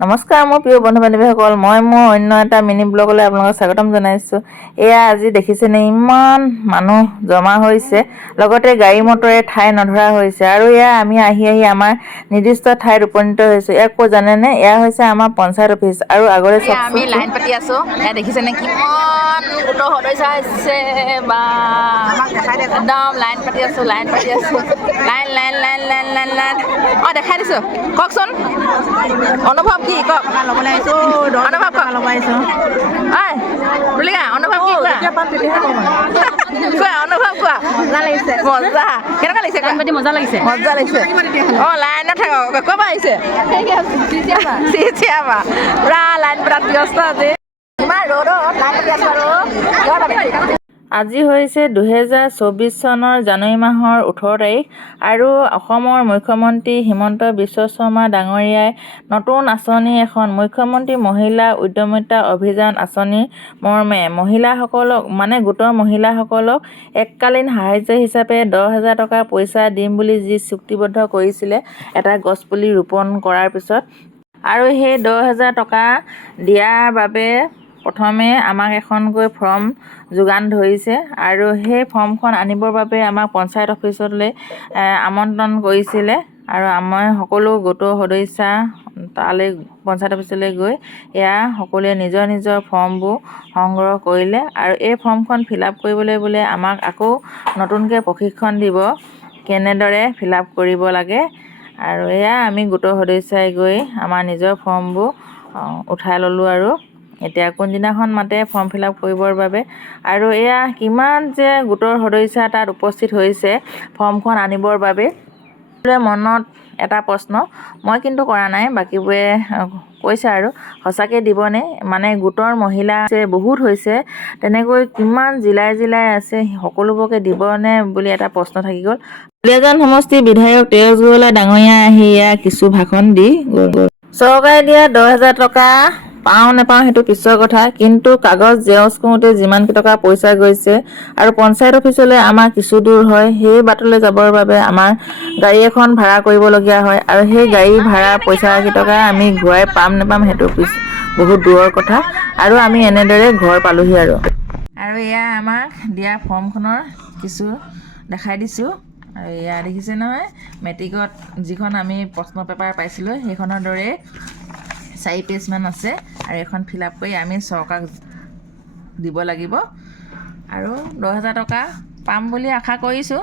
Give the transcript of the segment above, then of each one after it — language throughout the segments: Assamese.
নমস্কাৰ মোৰ প্ৰিয় বন্ধু বান্ধৱীসকল, মই মোৰ অন্য এটা মিনি ব্লগলৈ আপোনালোকক স্বাগতম জনাইছোঁ। এয়া আজি দেখিছেনে ইমান মানুহ জমা হৈছে, লগতে গাড়ী মটৰে ঠাই নধৰা হৈছে। আৰু এয়া আমি আহি আমাৰ নিৰ্দিষ্ট ঠাইত উপনীত হৈছোঁ। এয়া ক'ত জানেনে? এয়া হৈছে আমাৰ পঞ্চায়ত অফিচ। আৰু আগলৈ চাওক, আমি লাইন পাতি আছোঁ। এয়া দেখিছেনে কিমান গোটৰ সদস্য আহিছে বা একদম লাইন পাতি আছোঁ line line line line line line line অঁ দেখাই দিছোঁ। কওকচোন অনুভৱ কি কওক? ল'বলৈ আহিছোঁ, অনুভৱ কওক। ল'ব আহিছোঁ। ঐ তুলিকা অনুভৱ কি কোৱা? কোৱা অনুভৱ কোৱা। মজা লাগিছে। মজা কেনেকুৱা লাগিছে? লাইন পাতি মজা লাগিছে। মজা লাগিছে। অঁ লাইনত থাকক। ক'ৰ পৰা আহিছে? চিচিয়াপা। পুৰা লাইন পতাত ব্যস্ত আজি। ইমান ৰ'দত লাইন পাতি আছোঁ আৰু আজি হৈছে 2024 চনৰ জানুৱাৰী মাহৰ 18 তাৰিখ আৰু অসমৰ মুখ্যমন্ত্ৰী হিমন্ত বিশ্ব শৰ্মা ডাঙৰীয়াই নতুন আঁচনি এখন মুখ্যমন্ত্ৰী মহিলা উদ্যমিতা অভিযান আঁচনিৰ মৰ্মে মহিলাসকলক গোটৰ মহিলাসকলক এককালীন সাহায্য হিচাপে 10,000 টকা পইচা দিম বুলি যি চুক্তিবদ্ধ কৰিছিলে এটা গছপুলি ৰোপণ কৰাৰ পিছত, আৰু সেই 10,000 টকা দিয়াৰ বাবে প্ৰথমে আমাক এখনকৈ ফৰ্ম যোগান ধৰিছে আৰু সেই ফৰ্মখন আনিবৰ বাবে আমাক পঞ্চায়ত অফিচলৈ আমন্ত্ৰণ কৰিছিলে। আৰু আমাৰ সকলো গোটৰ সদস্য তালৈ পঞ্চায়ত অফিচলৈ গৈ এয়া সকলোৱে নিজৰ নিজৰ ফৰ্মবোৰ সংগ্ৰহ কৰিলে। আৰু এই ফৰ্মখন ফিল আপ কৰিবলৈ বোলে আমাক আকৌ নতুনকৈ প্ৰশিক্ষণ দিব কেনেদৰে ফিল আপ কৰিব লাগে। আৰু এয়া আমি গোটৰ সদস্যই গৈ আমাৰ নিজৰ ফৰ্মবোৰ উঠাই ল'লোঁ আৰু এতিয়া কোনদিনাখন মাতে ফৰ্ম ফিল আপ কৰিবৰ বাবে। আৰু এয়া কিমান যে গোটৰ সদস্য তাত উপস্থিত হৈছে ফৰ্মখন আনিবৰ বাবে। মনত এটা প্ৰশ্ন, মই কিন্তু কৰা নাই, বাকীবোৰে কৈছে আৰু সঁচাকৈ দিবনে? গোটৰ মহিলা বহুত হৈছে, তেনেকৈ কিমান জিলাই জিলাই আছে, সকলোবোৰকে দিবনে বুলি এটা প্ৰশ্ন থাকি গ'ল। দুলীয়াজান সমষ্টিৰ বিধায়ক তেজ গৌলা ডাঙৰীয়া আহি এয়া কিছু ভাষণ দি গ'ল। চৰকাৰে দিয়া 10,000 টকা পাওঁ নেপাওঁ সেইটো পিছৰ কথা, কিন্তু কাগজ জেৰক্স কৰোঁতে যিমান টকা পইচা গৈছে আৰু পঞ্চায়ত অফিচলৈ আমাৰ কিছু দূৰ হয়, সেই বাটলৈ যাবৰ বাবে আমাৰ গাড়ী এখন ভাড়া কৰিবলগীয়া হয়। আৰু সেই গাড়ী ভাড়া পইচা কেইটকা আমি ঘূৰাই পাম নেপাম সেইটো বহুত দূৰৰ কথা। আৰু আমি এনেদৰে ঘৰ পালোহি আৰু এয়া আমাক দিয়া ফৰ্মখনৰ কিছু দেখাই দিছোঁ। আৰু এয়া দেখিছে নহয়, মেট্ৰিকত যিখন আমি প্ৰশ্ন পেপাৰ পাইছিলোঁ সেইখনৰ দৰে 4 পেজমান আছে। আৰু এখন ফিল আপ কৰি আমি চৰকাৰক দিব লাগিব। আৰু 10,000 টকা পাম বুলি আশা কৰিছোঁ।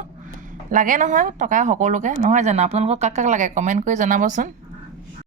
লাগে নহয় টকা সকলোকে, নহয় জানো? আপোনালোকক কাক কাক লাগে কমেণ্ট কৰি জনাবচোন।